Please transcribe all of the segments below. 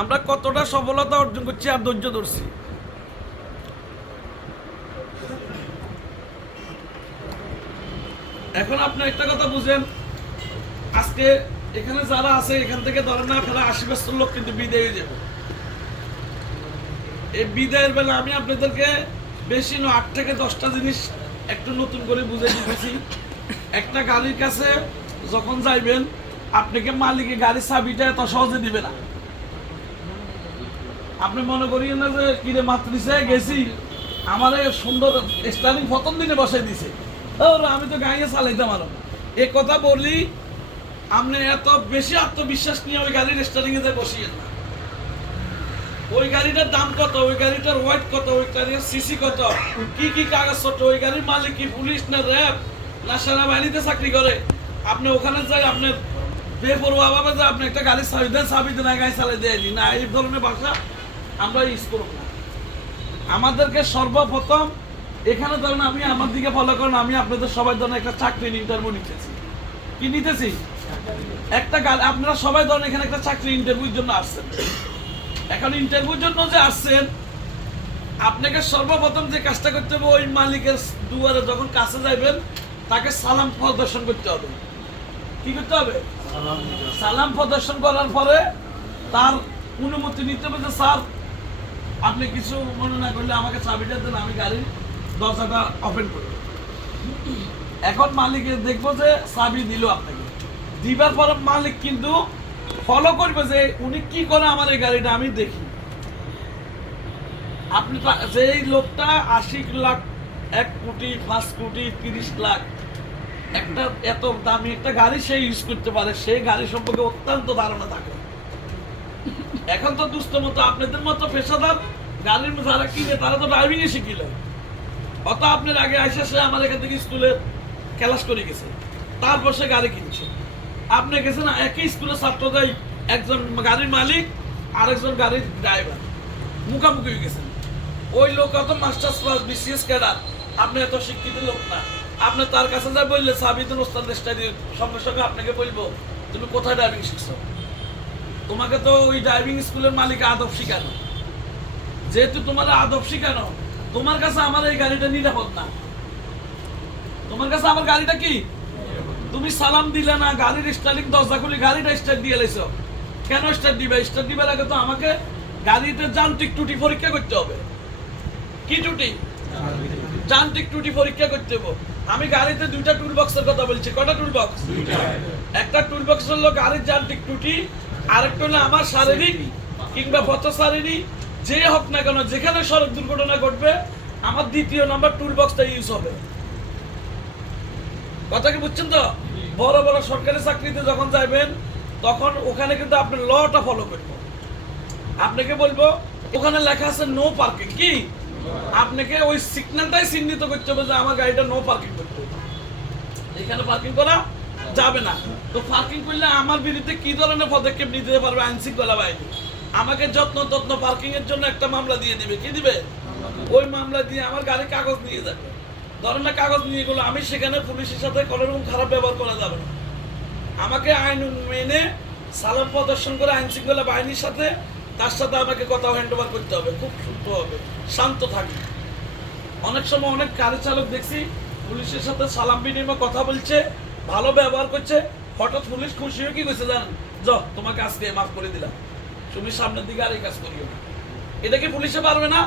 আমরা কতটা সফলতা অর্জন করছি আর ধৈর্য ধরছি। এখন আপনি একটা কথা বুঝেন, আজকে এখানে যারা আছে, এখান থেকে ধরেন না ফেলা আশি বছর লোক কিন্তু বিদায় যাবে। এই বিদায়ের বেলা আমি আপনাদেরকে বেশি নয়, আট থেকে দশটা জিনিস একটু নতুন করে বুঝে দিতেছি একটা গাড়ির কাছে যখন যাইবেন, আপনাকে মালিকে গাড়ির চাবিটা এত সহজে দিবে না। আপনি মনে করিয়েন না যে কিরে মাতৃসে গেছি। আমার সুন্দর স্টারিং প্রথম দিনে বসাই দিছে। আমি তো গাড়িয়ে চালাইতাম আরও। এ কথা বলি আপনি এত বেশি আত্মবিশ্বাস নিয়ে ওই গাড়ির স্টারিং এ বসিয়েন না। ওই গাড়িটার দাম কত? ওই গাড়িটার ওয়েট কত? ওই গাড়ির সিসি কত? কি কি কাগজপত্র ওই গাড়ির মালিক কি পুলিশ না র্যাব না সেনাবাহিনীতে চাকরি করে? আপনি ওখানে যাই আপনি বেপরোয়া ভাবে যে আপনি একটা গাড়ি চাবি দেন চাবি দেন গাড়ি চালাই দেয়নি না এই ধরনের ভাষা আমরা ইউজ করব। না আমাদেরকে সর্বপ্রথম এখানে ধরেন আমি আমার দিকে ফলো করেন আমি আপনাদের সবাই ধরেন একটা চাকরির ইন্টারভিউ নিতেছি। কি নিতেছি? একটা আপনারা সবাই ধরেন এখানে একটা চাকরি ইন্টারভিউর জন্য আসছেন। এখন ইন্টারভিউর জন্য যে আসছেন আপনাকে সর্বপ্রথম যে কাজটা করতে হবে ওই মালিকের দুয়ারে যখন কাছে যাবেন তাকে সালাম প্রদর্শন করতে হবে। কি করতে হবে। সালাম প্রদর্শন করার পরে তার অনুমতি নিতে হবে যে স্যার আপনি কিছু মনে না করলে আমাকে চাবিটা দেন, আমি গাড়ির দরজাটা ওপেন করি। এখন মালিকে দেখব যে চাবি দিল আপনাকে। দিবার পর মালিক কিন্তু ফলো করবে যে উনি কি করে আমার এই গাড়িটা আমি দেখি। আপনি যেই লোকটা আশি লাখ, এক কোটি, পাঁচ কোটি, তিরিশ লাখ, একটা এত দামি একটা গাড়ি সে ইউজ করতে পারে, সেই গাড়ি সম্পর্কে অত্যন্ত ধারণা থাকে। এখন তো দুস্থ মতো আপনাদের মতো পেশাদার গাড়ির যারা কিনে তারা তো ড্রাইভিং এ শিখিলে। অত আপনার আগে আসে সে আমার এখান থেকে স্কুলে ক্লাস করে গেছে। তারপর সে গাড়ি কিনছে। আপনি গেছেন একই স্কুলের ছাত্র যাই একজন গাড়ির মালিক, আরেকজন গাড়ির ড্রাইভার মুখামুখি হয়ে গেছেন। ওই লোক অত মাস্টার্স ক্লাস বিসিএস ক্যাডার আপনি এত শিক্ষিত লোক না। আপনি তার কাছে যা বললে সাবিদুল ওস্তাদ সঙ্গে সঙ্গে আপনাকে বলব, তুমি কোথায় ড্রাইভিং শিখছো? তোমাকে তো ওই ড্রাইভিং স্কুলের মালিক আদব শিখানো। যেহেতু তোমার আদব শিখানো, তোমার কাছে আমার এই গাড়িটা নিরাপদ না। তোমার কাছে আমার গাড়িটা কি? তুমি সালাম দিলে না, গাড়ির স্টার্টিং দরজা খুলে গাড়িটা স্টার্ট দিয়ে লেছো কেন স্টার্ট দিবে? স্টার্ট দিবার আগে তো আমাকে গাড়িতে যান্ত্রিক ত্রুটি পরীক্ষা করতে হবে। কি ত্রুটি? যান্ত্রিক ত্রুটি পরীক্ষা করতে হবে। আমি গাড়িতে দুইটা টুল বক্সের কথা বলছি কটা টুল বক্স একটা টুল বক্স হলো গাড়ির যান্ত্রিক ত্রুটি আরেকটা হলো আমার শারীরিক কিংবা পথ শারীরিক যে হোক না কেন যেখানে সড়ক দুর্ঘটনা ঘটবে আমার দ্বিতীয় নাম্বার টুল বক্সটা ইউজ হবে। কথা কি বুঝছেন তো? বড় বড় সরকারি চাকরিতে যখন যাবেন তখন ওখানে কিন্তু আপনি লটা ফলো করব। আপনাকে বলব ওখানে লেখা আছে নো পার্কিং কি? আপনাকে ওই সিগন্যালটাই চিহ্নিত করতে হবে যে আমার গাড়িটা নো পার্কিং করতে। হবে এখানে পার্কিং করা যাবে না। তো পার্কিং করলে আমার বিরুদ্ধে কি ধরনের পদক্ষেপ নিতে পারবে আইন শৃঙ্খলা বাহিনী? আমাকে যত্ন তত্ন পার্কিং এর জন্য একটা মামলা দিয়ে দিবে। কি দিবে? ওই মামলা দিয়ে আমার গাড়ির কাগজ নিয়ে যাবে। ধরেন কাগজ নিয়ে গেলো, আমি সেখানে পুলিশের সাথে কোনো রকম খারাপ ব্যবহার করা যাবে না। আমাকে আইন মেনে সালাম প্রদর্শন করে আইন শৃঙ্খলা বাহিনীর সাথে তার সাথে আমাকে কথা হ্যান্ড ওভার করতে হবে, খুব শুদ্ধ হবে, শান্ত থাকবে। অনেক সময় অনেক গাড়ি চালক দেখছি, পুলিশের সাথে সালাম বিনিময় কথা বলছে, ভালো ব্যবহার করছে, হঠাৎ পুলিশ খুশি হয়ে কি করছে জানেন? য তোমাকে আজকে মাফ করে দিলাম। তুমি সামনের দিকে আর এই কাজ করিও না। এটা কি পুলিশে পারবে না?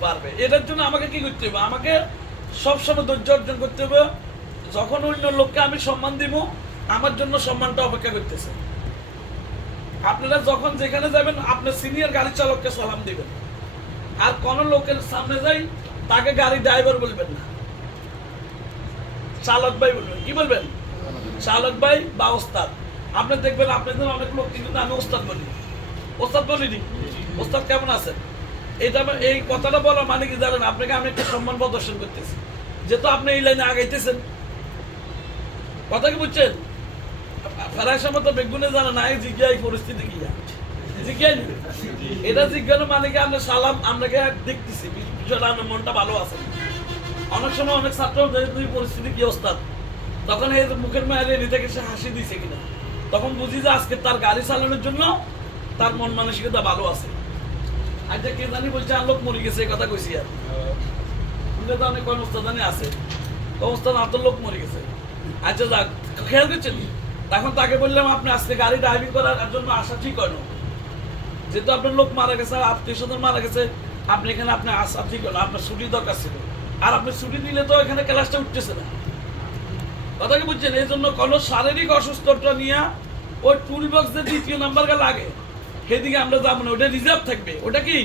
পারবে। এটার জন্য আমাকে কি করতে হবে? আমাকে সবসময় ধৈর্য অর্জন করতে হবে। যখন অন্য লোককে আমি সম্মান দিব, আমার জন্য সম্মানটা অপেক্ষা করতেছে। আপনারা যখন যেখানে যাবেন, আপনার সিনিয়র গাড়ি চালককে সালাম দিবেন। আর কোন লোকের সামনে যাই, তাকে গাড়ি ড্রাইভার বলবেন না। চালক ভাই বলবেন, কি বলবেন? চালক ভাই বা ওস্তাদ। আপনি দেখবেন আপনাদের অনেক লোক কিন্তু আমি ওস্তাদ বলি। ওস্তাদ বলিনি ওস্তাদ কেমন আছেন? এটা এই কথাটা বলা মানে কি জানেন? আপনাকে আমি একটা সম্মান প্রদর্শন করতেছি। যেহেতু আপনি এই লাইনে আগাইতেছেন। কথা কি বুঝছেন? ফেরার সময় বেগুনে জানা নাই জিজ্ঞাই পরিস্থিতি কি এটা জিজ্ঞানো মানে কি আমরা সালাম আপনাকে দেখতেছি? বিষয়টা আমার মনটা ভালো আছে। অনেক সময় অনেক ছাত্র এই পরিস্থিতি কি অবস্থা তখন এই মুখের মায়ের নিতে সে হাসি দিছে কিনা? তখন বুঝি যে আজকে তার গাড়ি চালানোর জন্য তার মন মানসিকতা ভালো আছে। আচ্ছা কে জানি বলছে, আর লোক মরে গেছে, এই কথা কইছি আর। শুনলে তো অনেক কর্মস্থানে আছে। কর্মস্থান আর লোক মরে গেছে। আচ্ছা যাক, খেয়াল করছেন? এখন তাকে বললাম, আপনি আজকে গাড়ি ড্রাইভিং করার জন্য আসা ঠিক হয় না যেহেতু আপনার লোক মারা গেছে আত্মীয় স্বজন মারা গেছে, আপনি এখানে আপনি আসা ঠিক হলো আপনার ছুটির দরকার ছিল। আর আপনি ছুটি নিলে তো এখানে ক্লাসটা উঠতেছে না। কথা কি বুঝছেন? এই জন্য কোনো শারীরিক অসুস্থতা নিয়ে ওই টুল বক্স যে দ্বিতীয় নাম্বার লাগে। সেদিকে আমরা যাব না। ওটা রিজার্ভ থাকবে। ওটা কি?